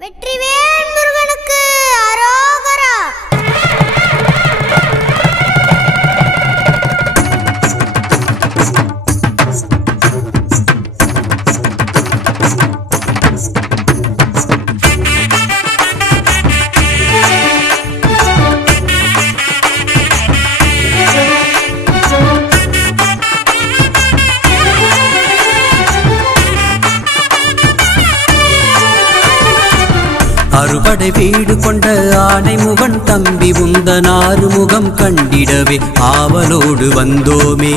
வெற்றிவேல் முருகனுக்கு அரோகரா. அறுபடை வீடு கொண்ட ஆனை முகன் தம்பி உந்தன் ஆறுமுகம் கண்டிடவே ஆவலோடு வந்தோமே.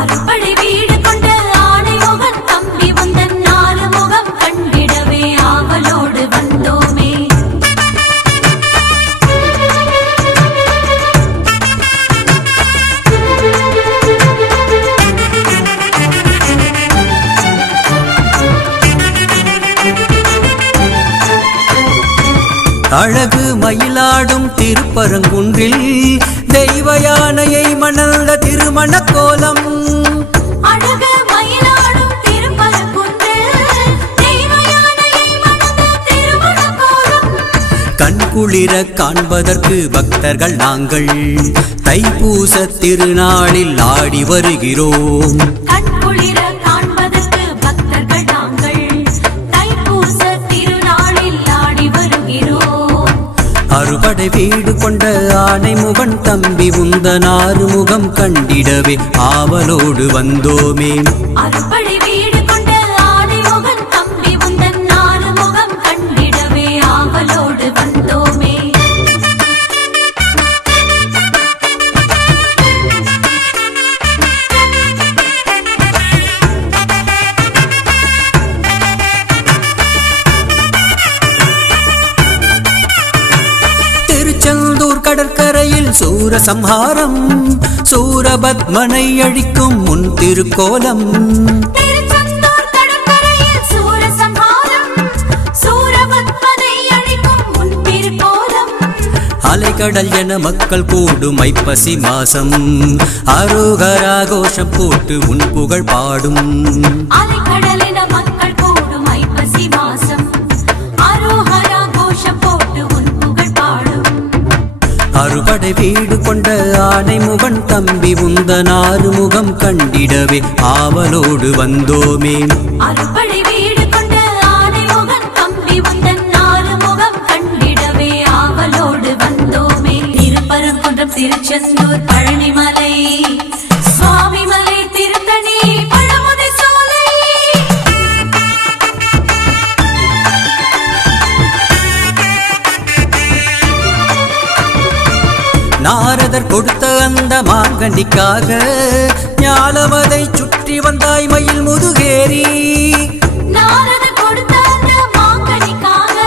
அறுபடை வீடு கொண்ட ஆனை முகன் தம்பி உந்தன் ஆறுமுகம் கண்டிடவே ஆவலோடு வந்தோமே. அழகு மயிலாடும் திருப்பரங்குன்றில் தெய்வ யானையை மணந்த திருமண கோலம். அழகு மயிலாடும் திருப்பரங்குன்றில் தெய்வ யானையை மணந்த திருமண கோலம். கண்குளிர காண்பதற்கு பக்தர்கள் நாங்கள் தைப்பூச திருநாளில் ஆடி வருகிறோம். கண்குளிர காண்பதற்கு பக்தர்கள் நாங்கள் தைப்பூச திருநாளில் ஆடி வருகிறோம். அறுபடை வீடு கொண்ட ஆனை முகன் தம்பி உந்தன் ஆறுமுகம் கண்டிடவே ஆவலோடு வந்தோமே. அறுபடை வீடு கொண்ட ஆனை முகன் தம்பி உந்தன் ஆறுமுகம் கண்டிடவே ஆவலோடு வந்தோமே. திருச்செந்தூர் கடற்கரையில் சூரசம்ஹாரம் சூரபத்மனை அழிக்கும் முன் திருக்கோலம். திருச்செந்தூர் கடற்கரையில் சூரசம்ஹாரம் சூரபத்மனை அழிக்கும் முன் திருக்கோலம். அலைக்கடல் என மக்கள் கூடும் ஐப்பசி மாசம் அரோகரா கோஷம் போட்டு உன் புகழ் பாடும். அலைக்கடலின மக்கள் கூடும் ஐப்பசி மாசம் அரோகரா கோஷம் போட்டு உன் புகழ் பாடும். அறுபடை வீடு கொண்ட ஆனை முகன் தம்பி உந்தன் ஆறுமுகம் கண்டிடவே ஆவலோடு வந்தோமே. அறுபடை வீடு கொண்ட ஆனை முகன் தம்பி உந்தன் ஆறுமுகம் கண்டிடவே ஆவலோடு வந்தோமே. திருப்பரங்குன்றம் திருச்செந்தூர் பழனிமலை சுவாமிமலை திருத்தணி பழமுதி சோலை. நாரதர் கொடுத்த அந்த மாங்கனிக்காக ஞாலவதை சுற்றி வந்தாய் மயில் முதுகேரி. நாரதர் கொடுத்த அந்த மாங்கனிக்காக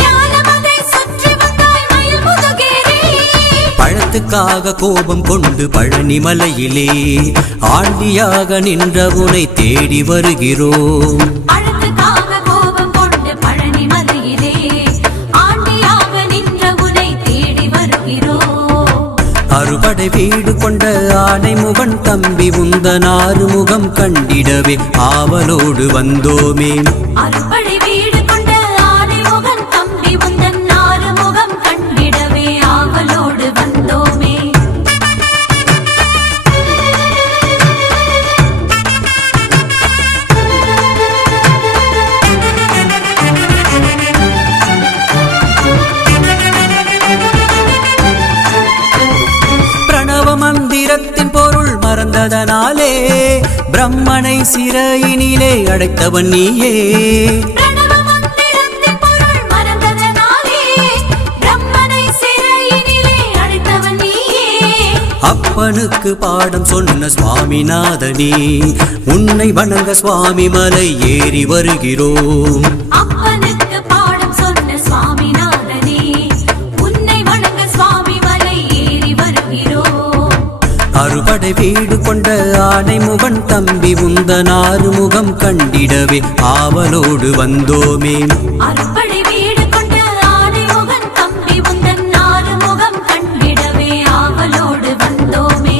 ஞானமதை சுற்றி வந்தாய் மயில் முதுகேரி. பழத்துக்காக கோபம் கொண்டு பழனிமலையிலே ஆண்டியாக நின்ற உனை தேடி வருகிறோம். பழத்துக்காக கோபம் கொண்டு பழனிமலையிலே ஆண்டியாக நின்ற உனை தேடி வருகிறோம். அறுபடை வீடு கொண்ட ஆனை முகன் தம்பி உந்தன் ஆறுமுகம் கண்டிடவே ஆவலோடு வந்தோமே. அறுபடை வீடு கொண்ட ஆனை முகன் தம்பி உந்தன் ஆறுமுகம் கண்டிடவே ஆவலோடு வந்தோமே. பிரணவ மந்திரத்தின் பொருள் மறந்ததனாலே பிரம்மனை சிறையினிலே அடைத்தவன் நீயே. பிரணவ மந்திரத்தின் பொருள் மறந்ததனாலே பிரம்மனை சிறையினிலே அடைத்தவன் நீயே. அப்பனுக்கு பாடம் சொன்ன சுவாமிநாதனே உன்னை வணங்க சுவாமி மலை ஏறி வருகிறோம். அப்பனுக்கு பாடம் சொன்ன சுவாமிநாதனே உன்னை வணங்க சுவாமி மலை ஏறி வருகிறோம். அறுபடை வீடு கொண்ட ஆனை முகன் தம்பி உந்தன் ஆறுமுகம் கண்டிடவே ஆவலோடு வந்தோமே. அறுபடை வீடு கொண்ட ஆனை முகன் தம்பி உந்தன் ஆறுமுகம் கண்டிடவே ஆவலோடு வந்தோமே.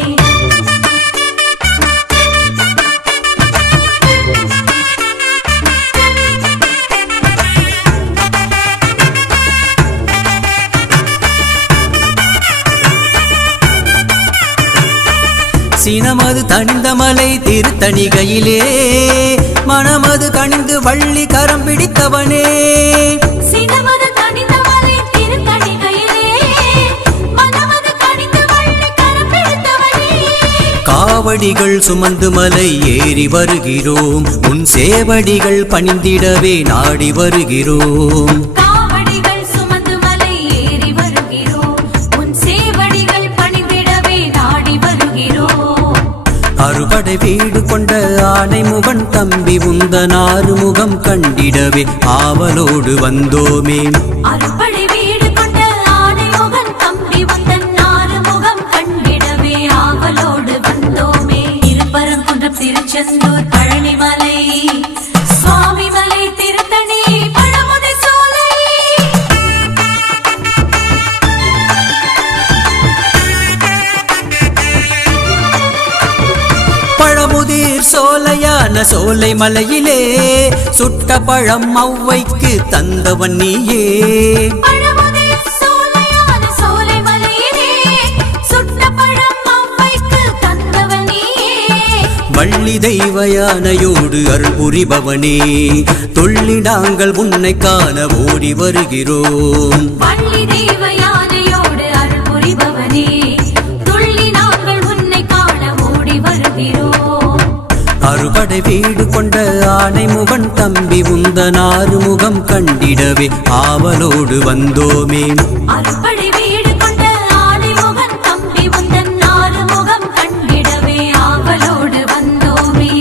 சினமது தணிந்த மலை திருத்தணிகையிலே மனமது கணிந்து வள்ளி கரம் பிடித்தவனே சினமது தணிந்த மலை திருத்தணிகையிலே மனமது கணிந்து வள்ளி கரம் பிடித்தவனே காவடிகள் சுமந்து மலை ஏறி வருகிறோம் உன் சேவடிகள் பணிந்திடவே நாடி வருகிறோம் காவடிகள் சுமந்து மலை ஏறி வருகிறோம் உன் சேவடிகள் பணிந்திடவே நாடி வருகிறோம் அறுபடை வீடு கொண்ட ஆனை முகன் தம்பி உந்தன் ஆறுமுகம் கண்டிடவே ஆவலோடு வந்தோமே அறுபடை வீடு கொண்ட ஆனை முகன் தம்பி உந்தன் ஆறுமுகம் கண்டிடவே ஆவலோடு வந்தோமே திருப்பரங்குன்றம் திருச்செந்தூர் பழனிமலை சுவாமி மலை திருத்தணி பழமுதிர் சோலை பழமுதிர் சோலையான சோலை மலையிலே சுட்ட பழம் ஔவைக்கு தந்தவன் நீயே பழமுதிர் சோலையான சோலை மலையிலே சுட்ட பழம் அவ்வைக்கு தந்தவன் நீயே வள்ளி தெய்வ யானையோடு அருள் புரிபவனே தொள்ளி நாங்கள் உன்னை காண ஓடி வருகிறோம் வள்ளி தெய்வ யானையோடு அருள் புரிபவனே துள்ளி நாங்கள் உன்னை காண ஓடி வருகிறோம் அறுபடை வீடு கொண்ட ஆனை முகன் தம்பி உந்தன் ஆறுமுகம் கண்டிடவே ஆவலோடு வந்தோமே அறுபடை வீடு கொண்ட ஆனை முகன் தம்பி உந்தன் ஆறுமுகம் கண்டிடவே ஆவலோடு வந்தோமே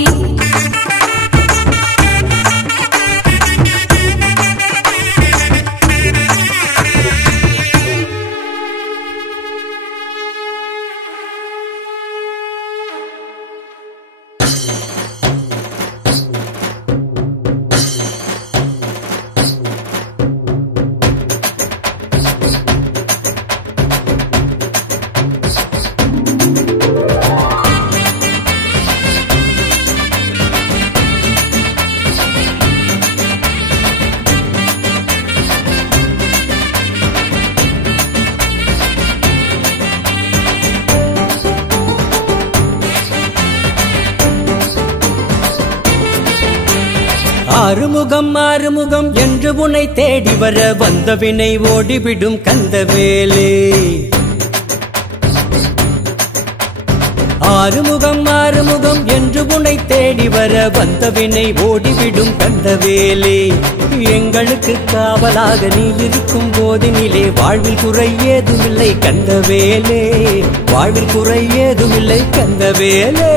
ஆறுமுகம் ஆறுமுகம் என்று உன்னை தேடி வர வந்த வினை ஓடிவிடும் கந்தவேலே ஆறுமுகம் ஆறுமுகம் என்று உன்னை தேடி வர வந்த வினை ஓடிவிடும் கந்தவேலே எங்களுக்கு காவலாக நீ இருக்கும் போதினிலே வாழ்வில் குறை ஏதுமில்லை கந்தவேலே வாழ்வில் குறை ஏதுமில்லை கந்தவேலே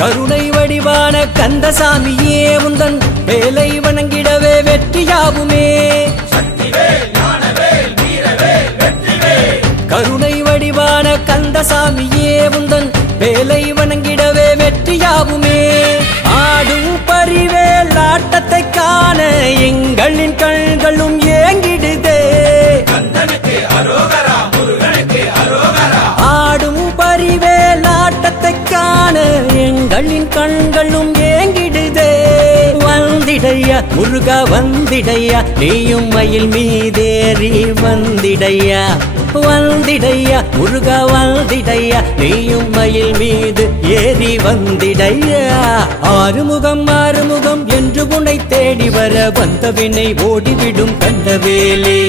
கருணை வடிவான கந்தசாமியே உந்தன் வேலை வணங்கிடவே வெற்றியாகுமே கருணை வடிவான கந்தசாமியே உந்தன் வேலை வணங்கிடவே வெற்றியாகுமே ஆடும் பரிவேல் ஆட்டத்தை காண எங்களின் கண்களும் ஏங்கிடுதே ஆடும் பரிவேல் ஆட்டத்தை காண எங்களின் கண்களும் ஏங்கிடுதே வந்திடையா முருகா வந்திடையா நீயும் மயில் மீதேறி வந்திடையா வந்திடையா முருகா வந்திடையா நீயும் மயில் மீது ஏறி வந்திடையா ஆறுமுகம் ஆறுமுகம் என்று உன்னை தேடி வர வந்த வினை ஓடிவிடும் கந்தவேலே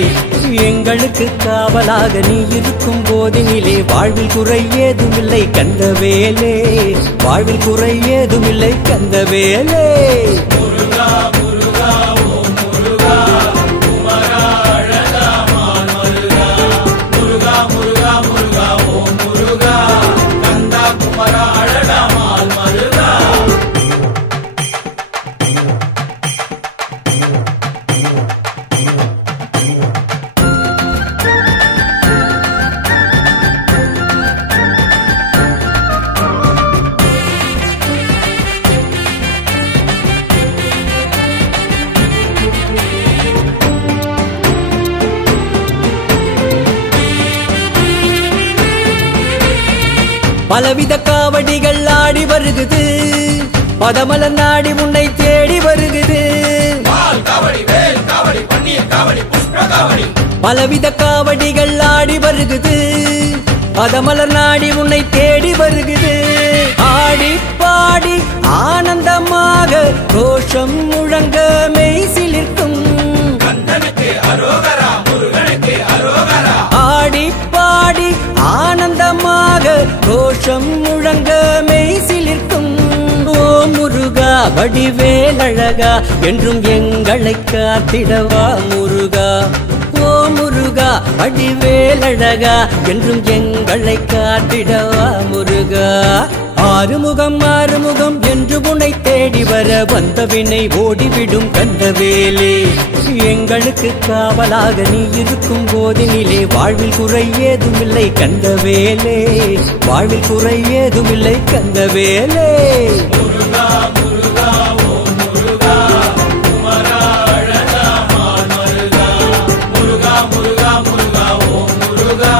எங்களுக்கு காவலாக நீ இருக்கும் போதினிலே வாழ்வில் குறை ஏதுமில்லை கந்தவேலே வாழ்வில் குறை ஏதுமில்லை கந்தவேலே முருகா பலவித காவடிகள் ஆடி வருகுது பதமலர் நாடி உன்னை தேடி வருகுது பலவித காவடிகள் ஆடி வருகுது பதமலர் நாடி உன்னை தேடி வருகுது ஆடி பாடி ஆனந்தமாக கோஷம் முழங்க மெய் சிலிர்க்கும் ஆடி பாடி ஆனந்தமாக கோஷம் முழங்க மெய் சிலிர்க்கும் ஓ முருகா வடிவேலழகா என்றும் எங்களை காத்திடவா முருகா ஓ முருகா வடிவேலழகா என்றும் எங்களை காத்திடவா முருகா ஆறுமுகம் ஆறுமுகம் என்று உன்னை தேடி வர வந்த வினை ஓடிவிடும் கந்தவேலே எங்களுக்கு காவலாக நீ இருக்கும் போதினிலே வாழ்வில் குறை ஏதுமில்லை கந்தவேலே வாழ்வில் குறை ஏதுமில்லை கந்தவேலே முருகா முருகா ஓ முருகா குமரா அழகா மாமருகா முருகா முருகா முருகா ஓ முருகா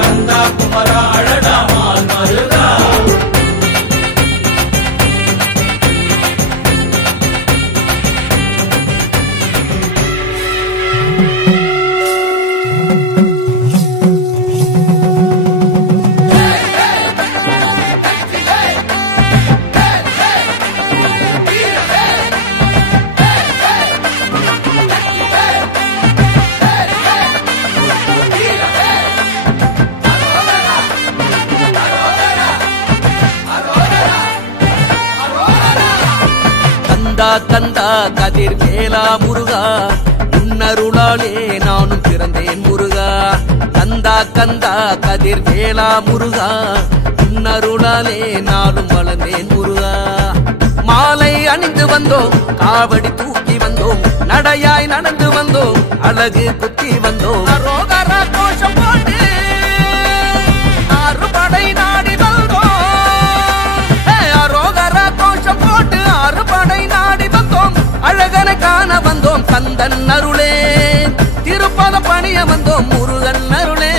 கந்தா குமரா அழகா மாமருகா கந்தா கதிர் வேலா முருகா உன்னருளாலே நானும் பிறந்தேன் முருகா கந்தா கந்தா கதிர் வேலா முருகா உன்னருளாலே நானும் வளர்ந்தேன் முருகா மாலை அணிந்து வந்தோம் காவடி தூக்கி வந்தோம் நடையாய் நடந்து வந்தோம் அழகு குத்தி வந்தோம் ரோகரா கோஷம் போட்டு அறுபடை நாடி வந்தோம் ரோகரா கோஷம் போட்டு அறுபடை நாடி வந்தோம் அழகனை காண வந்தோம் கந்தன் அருளே திருப்பத பணிய வந்தோம் முருகன் அருளே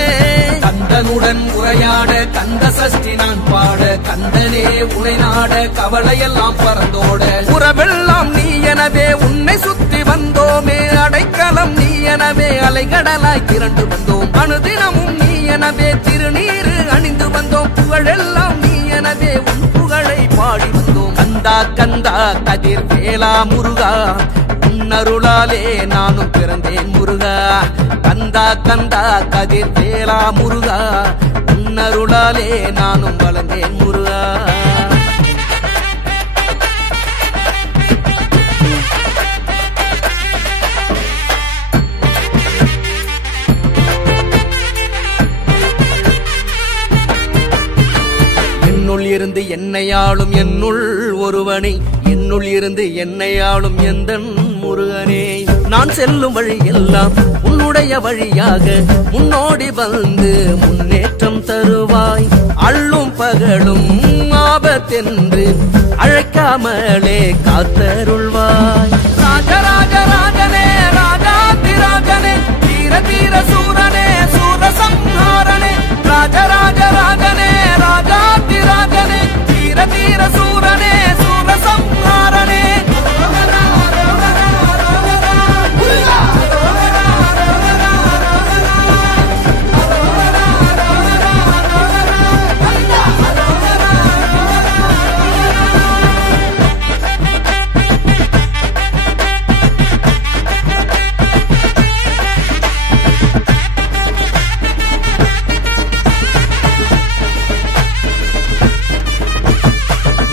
கந்தனுடன் உரையாட கந்த சஷ்டி நான் பாட கந்தனே உனை நாட கவலையெல்லாம் பறந்தோட உறவெல்லாம் நீ எனவே உன்னை சுத்தி வந்தோமே அடைக்கலம் நீ எனவே அலைகடலாய் திரண்டு வந்தோம் அனுதினமும் நீ எனவே திருநீரு அணிந்து வந்தோம் புகழெல்லாம் நீ எனவே உன் புகழை பாடி வந்தோம் கந்தா கந்தா கதிர் வேலா முருகா உன்னருளாலே நானும் பிறந்தேன் முருகா கந்தா கந்தா கதிர் வேலா முருகா உன்னருளாலே நானும் வளர்ந்தேன் முருகா என்னுள் இருந்து என்னையாளும் என்னுள் ஒருவனை என்னுள் இருந்து என்னையாளும் எந்தன் முருகனே நான் செல்லும் வழி எல்லாம் உன்னுடைய வழியாக முன்னோடி வந்து முன்னேற்றம் தருவாய் அள்ளும் பகலும் ஆபத்தென்று அழைக்காமலே காத்தருள்வாய் ராஜராஜ ராஜனே ராஜாதிராஜனே தீர தீர சூரனே சூரசம்ஹாரனே ராஜராஜ ராஜனே ராஜாதிராஜனே தீர தீர சூரனே சூரசம்ஹாரனே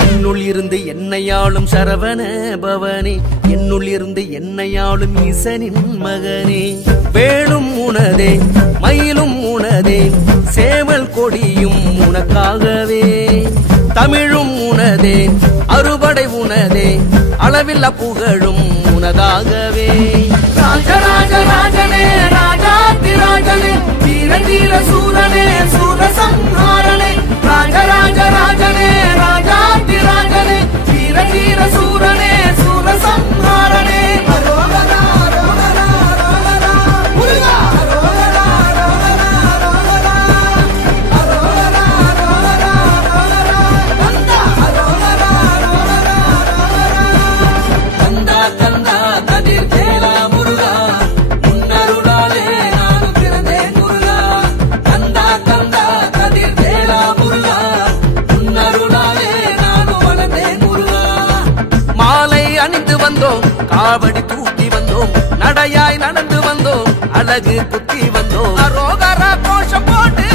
என்னுள் இருந்து என்னையாளும் சரவண பவனே என்னுள் இருந்து என்னையாளும் ஈசனின் மகனே வேலும் உனதே மயிலும் உனதே சேவல் கொடியும் உனக்காகவே தமிழும் உனதே அறுபடை உனதே அளவில்ல புகழும் உனதாகவே ராஜராஜ ராஜனே ராஜாதிராஜனே தீர தீர சூரனே சூரசம்ஹாரனே ராஜராஜ ராஜனே ராஜாதிராஜனே தீர தீர சூரனே சூரசம்ஹாரனே அரோகரா அரோகரா அரோகரா முருகா அரோகரா அரோகரா அரோகரா அரோகரா அரோகரா காவடி தூக்கி வந்தோம் நடையாய் நடந்து வந்தோம் அழகு குத்தி வந்தோம் அரோகரா கோஷம் போட்டு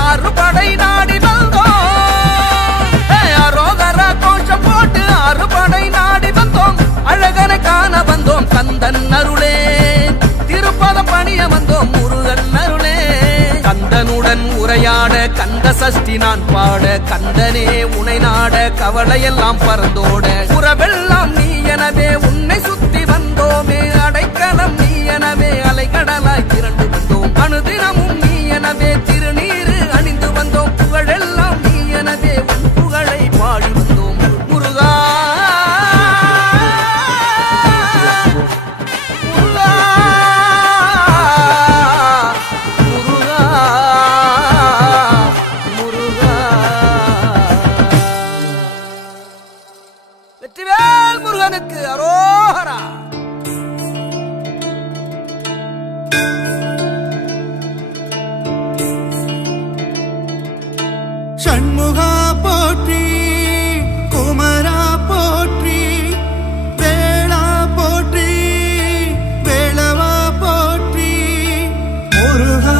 ஆறு படை நாடி வந்தோம் அரோகரா கோஷம் போட்டு ஆறு படை நாடி வந்தோம் அழகனை காண வந்தோம் கந்தன் அருளே திருப்பதம் பணிய வந்தோம் முருகன் அருளே கந்தனுடன் உரையாட கந்த சஷ்டி நான் பாட கந்தனே உனை நாட கவலையெல்லாம் பறந்தோட உறவெல்லாம் நீ எனவே உன்னை சுத்தி வந்தோமே அடைக்கலம் நீ எனவே அலைக்கடலாய் திரண்டு வந்தோம் அனுதினமும் நீ எனவே திருநீரு அணிந்து வந்தோம் புகழெல்லாம் நீ எனவே உன் புகழை பாடி வந்தோம் முருகா வெற்றிவேல் முருகனுக்கு அரோகரா. ஷண்முகா போற்றி குமரா போற்றி வேளா போற்றி வேளவா போற்றி முருகா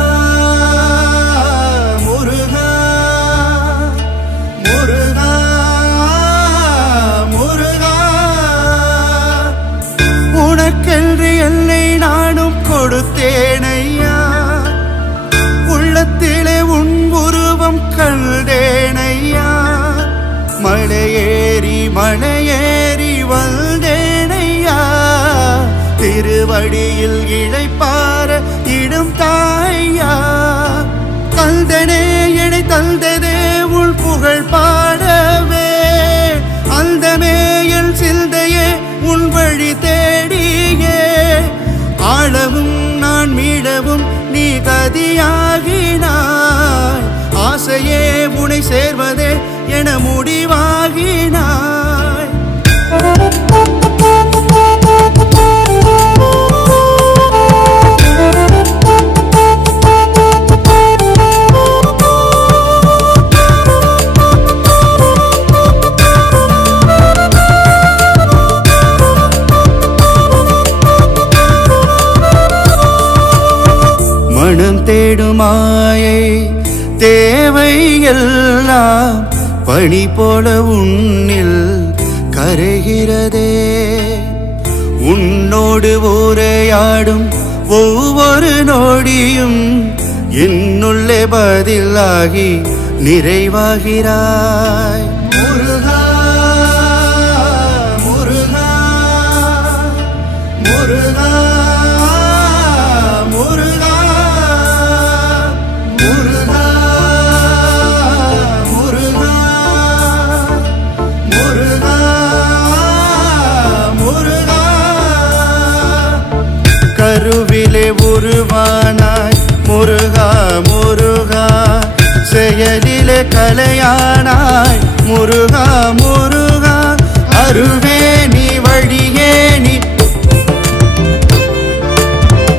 முருகா முருகா முருகா உனக்கென்று என்னை நானும் கொடுத்தேனையா உள்ளத்திலே உன் உருவம் கண்டேனையா மலையேறி வந்தேனையா திருவடியில் இழைப்பார இடும் தாயா தந்தனே என்னை தந்ததே உள் புகழ் பாடவே அந்த மேயல் சிந்தையே உன் வழி தேடியே ஆளவும் நான் மீளவும் நீ கதியாகினாய் ஆசையே உனை சேர்வதே என முடிவாகினாய் மனம் தேடுமாயை தேவை எல்லாம் பனி போல உன்னில் கரைகிறதே உன்னோடு உரையாடும் ஒவ்வொரு நொடியும் என்னுள்ளே பதிலாகி நிறைவாகிறாய் முருகா முருகா முருகா முருகா முருகா முருகா முருகா முருகா கருவிலே உருவானாய் முருகா முருகா செயலிலே கலையானாய் முருகா முருகா அருவே நீ வழியே நீ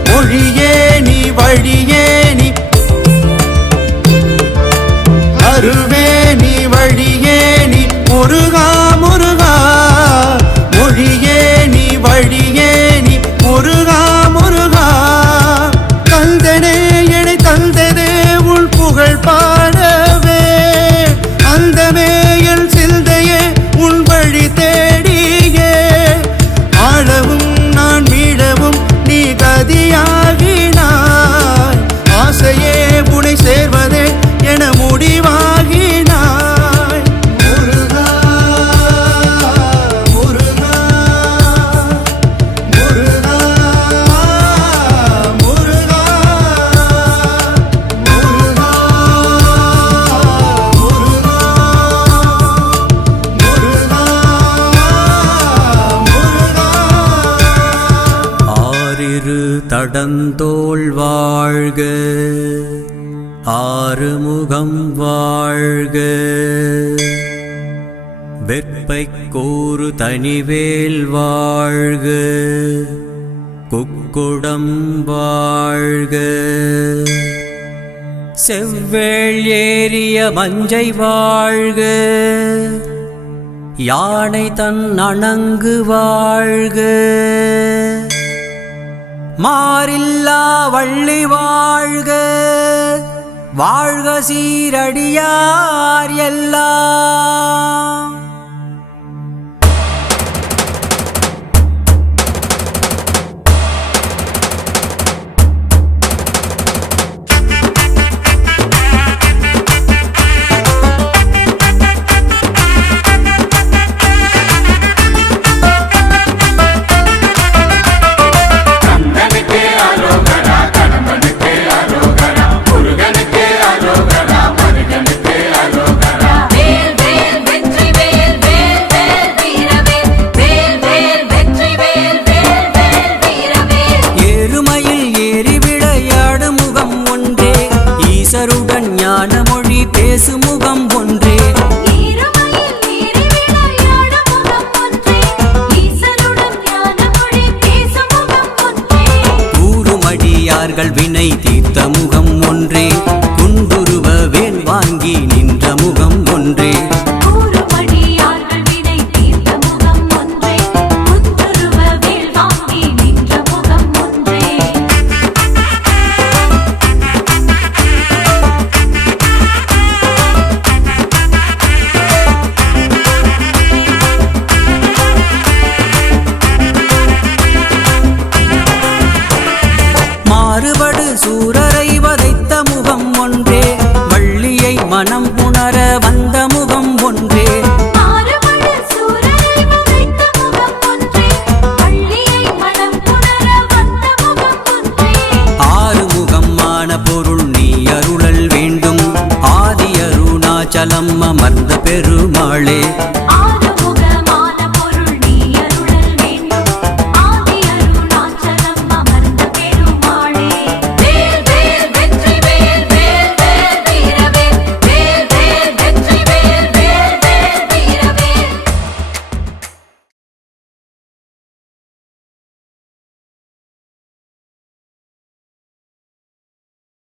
மொழியே நீ வழியே நீ அருவே நீ வழியே நீ முருகா முருகா மொழியே நீ வழியே நீ முருகா முருகா தந்தனே என்னை தந்ததே உள் புகழ் பாடவே அந்த மேயல் சிந்தையே உன் வழி தேடியே ஆளவும் நான் மீளவும் நீ கதியாகினாய் ஆசையே உனை சேர்வதே என முடிவாகினாய் முருகா முருகா முருகா முருகா முருகா முருகா முருகா முருகா ஆறிரு தடந்தோள் வாழ்க ஆறுமுகம் வாழ்க வெற்பை கூறு தனிவேல் வாழ்க குக்குடம் வாழ்க செவ்வேள் ஏறிய மஞ்சை வாழ்க யானை தன் அணங்கு வாழ்க மாறில்லா வள்ளி வாழ்க வாழ்க சீரடியார் எல்லாம். முகம் ஒன்றே கூறுமடியார்கள் வினை தீர்த்த முகம் ஒன்றே குண்டுருவ வேல் வாங்கி நின்ற முகம் ஒன்றே மாறுபடு சூரரை